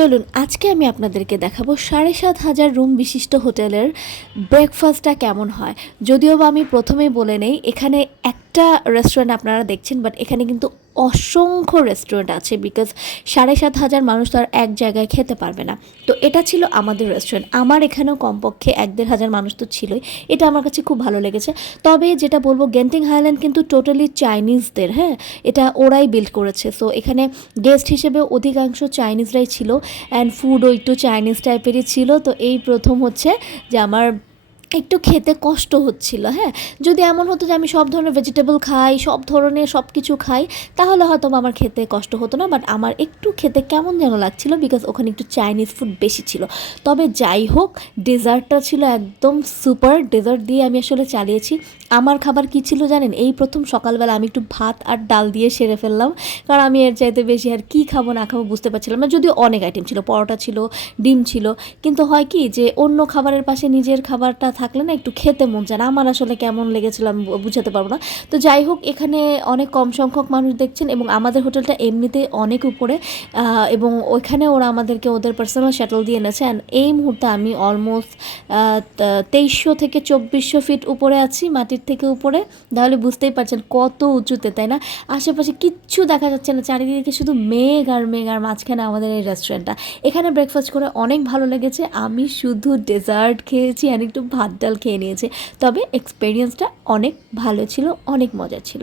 চলুন আজকে আমি আপনাদেরকে দেখাবো ৭,৫০০ রুম বিশিষ্ট হোটেলের ব্রেকফাস্টটা কেমন হয়। যদিও বা আমি প্রথমেই বলে নেই, এখানে একটা রেস্টুরেন্ট আপনারা দেখছেন, বাট এখানে কিন্তু অসংখ্য রেস্টুরেন্ট আছে, বিকজ ৭,৫০০ মানুষ তো আর এক জায়গায় খেতে পারবে না। তো এটা ছিল আমাদের রেস্টুরেন্ট। আমার এখানেও কমপক্ষে ১-১,৫০০ মানুষ তো ছিলই। এটা আমার কাছে খুব ভালো লেগেছে। তবে যেটা বলবো, গেন্টিং হাইল্যান্ড কিন্তু টোটালি চাইনিজদের, হ্যাঁ, এটা ওরাই বিল্ড করেছে। সো এখানে গেস্ট হিসেবে অধিকাংশ চাইনিজরাই ছিল, অ্যান্ড ফুডও একটু চাইনিজ টাইপেরই ছিল। তো এই প্রথম হচ্ছে যে আমার একটু খেতে কষ্ট হচ্ছিল। হ্যাঁ, যদি এমন হতো যে আমি সব ধরনের ভেজিটেবল খাই, সব ধরনের সব কিছু খাই, তাহলে হয়তো আমার খেতে কষ্ট হতো না। বাট আমার একটু খেতে কেমন যেন লাগছিল, বিকজ ওখানে একটু চাইনিজ ফুড বেশি ছিল। তবে যাই হোক, ডেজার্টটা ছিল একদম সুপার। ডেজার্ট দিয়ে আমি আসলে চালিয়েছি। আমার খাবার কী ছিল জানেন? এই প্রথম সকালবেলা আমি একটু ভাত আর ডাল দিয়ে সেরে ফেললাম, কারণ আমি এর চাইতে বেশি আর কী খাবো না খাবো বুঝতে পারছিলাম না। যদিও অনেক আইটেম ছিল, পরোটা ছিল, ডিম ছিল, কিন্তু হয় কি যে অন্য খাবারের পাশে নিজের খাবারটা থাকলে না একটু খেতে মন চায় না। আমার আসলে কেমন লেগেছিল আমি বুঝাতে পারবো না। তো যাই হোক, এখানে অনেক কম সংখ্যক মানুষ দেখছেন, এবং আমাদের হোটেলটা এমনিতে অনেক উপরে, এবং ওইখানে ওরা আমাদেরকে ওদের পার্সোনাল শাটল দিয়ে এনেছে। অ্যান্ড এই মুহূর্তে আমি অলমোস্ট ২৩০০ থেকে ২৪০০ ফিট উপরে আছি, মাটির থেকে উপরে। তাহলে বুঝতেই পারছেন কত উঁচুতে, তাই না? আশেপাশে কিচ্ছু দেখা যাচ্ছে না, চারিদিকে শুধু মেঘ আর মেঘ, আর মাঝখানে আমাদের এই রেস্টুরেন্টটা। এখানে ব্রেকফাস্ট করে অনেক ভালো লেগেছে। আমি শুধু ডেজার্ট খেয়েছি আর একটু ভাত ডাল খেয়ে নিয়েছি। তবে এক্সপিরিয়েন্সটা অনেক ভালো ছিল, অনেক মজা ছিল।